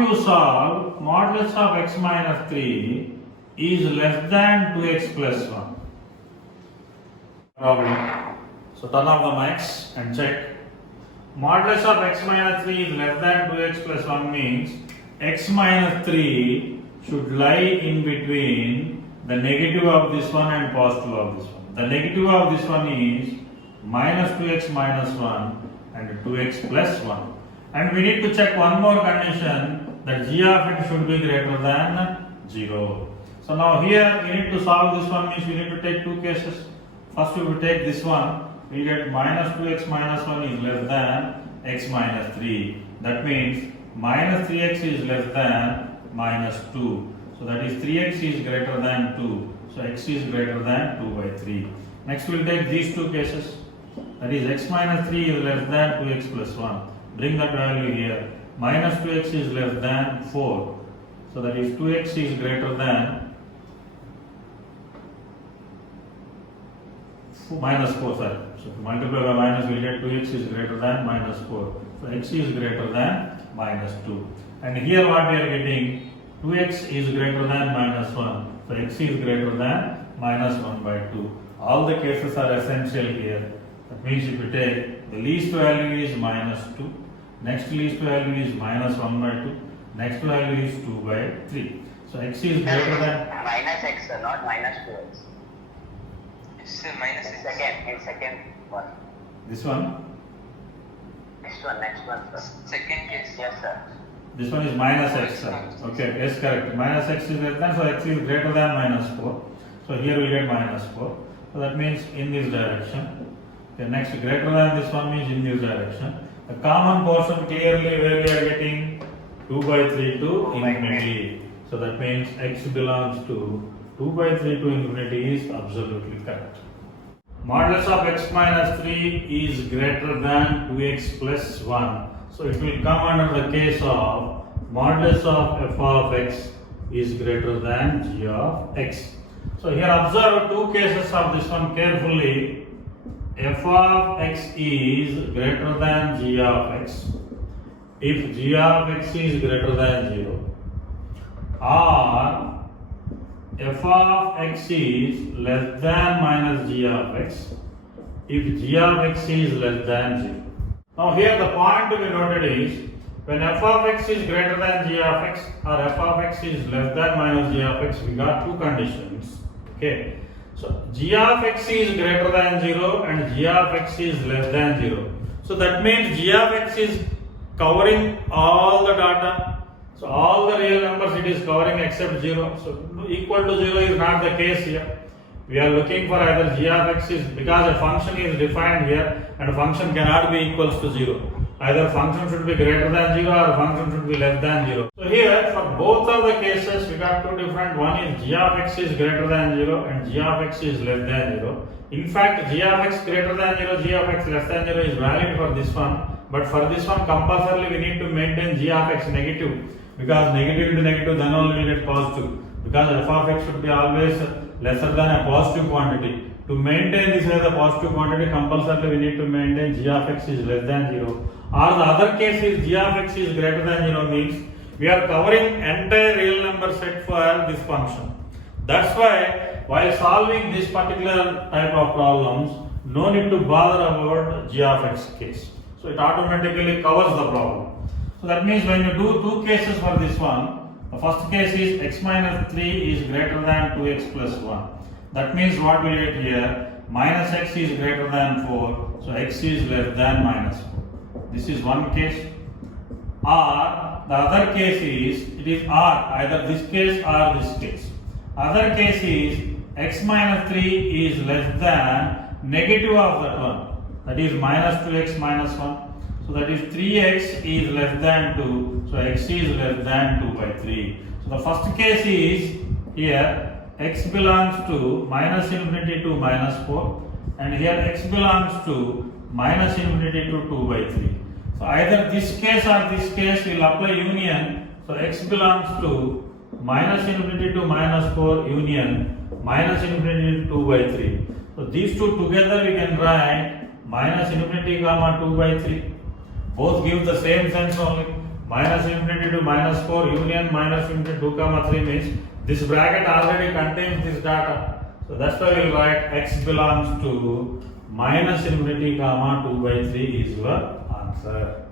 you solve modulus of x minus 3 is less than 2x plus 1. Problem. So turn off the mics and check. Modulus of x minus 3 is less than 2x plus 1 means x minus 3 should lie in between the negative of this one and positive of this one. The negative of this one is minus 2x minus 1 and 2x plus 1. And we need to check one more condition, that g of it should be greater than 0. So now here we need to solve this one, means we need to take two cases. First we will take this one, we get minus 2x minus 1 is less than x minus 3. That means minus 3x is less than minus 2. So that is 3x is greater than 2. So x is greater than 2 by 3. Next we will take these two cases. That is x minus 3 is less than 2x plus 1. Bring that value here. Minus 2x is less than 4. So that is 2x is greater than minus 4. Sorry. So if you multiply by minus, we will get 2x is greater than minus 4. So x is greater than minus 2. And here what we are getting, 2x is greater than minus 1. So x is greater than minus 1 by 2. All the cases are essential here. That means if you take the least value is minus 2, next least value is minus 1 by 2, next value is 2 by 3. So x is greater than minus x, not minus 2x. It's minus x. Second one. this one. Next one, sir. Second case. Yes, sir. This one is minus x. Okay, yes, correct. Minus x is less than, so x is greater than minus 4. So here we get minus 4. So that means in this direction. Okay, next greater than this one means in this direction. The common portion clearly where we are getting 2 by 3 to infinity. So that means x belongs to 2 by 3 to infinity is absolutely correct. Modulus of x minus 3 is greater than 2x plus 1. So it will come under the case of modulus of f of x is greater than g of x. So here observe two cases of this one carefully. F of x is greater than g of x if g of x is greater than 0, or f of x is less than minus g of x if g of x is less than 0. Now here the point to be noted is, when f of x is greater than g of x or f of x is less than minus g of x, we got two conditions. Okay. So g of x is greater than 0 and g of x is less than 0. So that means g of x is covering all the data. So all the real numbers it is covering except 0. So equal to 0 is not the case here. We are looking for either g of x is, because a function is defined here and a function cannot be equals to 0. Either function should be greater than 0 or function should be less than 0. So here for both of the cases we got two different. One is g of x is greater than 0 and g of x is less than 0. In fact, g of x greater than 0, g of x less than 0 is valid for this one. But for this one compulsorily we need to maintain g of x negative, because negative into negative then only we get positive. Because f of x should be always lesser than a positive quantity. To maintain this as a positive quantity, compulsorily we need to maintain g of x is less than 0. Or the other case is g of x is greater than 0 means we are covering entire real number set for this function. That's why while solving this particular type of problems, no need to bother about g of x case. So it automatically covers the problem. So that means when you do two cases for this one, the first case is x minus 3 is greater than 2x plus 1. That means what we get here, minus x is greater than 4, so x is less than minus 4. This is one case. Or the other case is, it is or either this case or this case. Other case is x minus 3 is less than negative of that one, that is minus 2x minus 1. So that is 3x is less than 2, so x is less than 2 by 3. So the first case is here x belongs to minus infinity to minus 4, and here x belongs to minus infinity to 2 by 3. So either this case or this case will apply union. So x belongs to minus infinity to minus 4 union minus infinity to 2 by 3. So these two together we can write minus infinity comma 2 by 3. Both give the same sense only. minus infinity to minus 4 union minus infinity 2 comma 3 means this bracket already contains this data. So that's why we'll write x belongs to minus infinity comma 2 by 3 is your answer.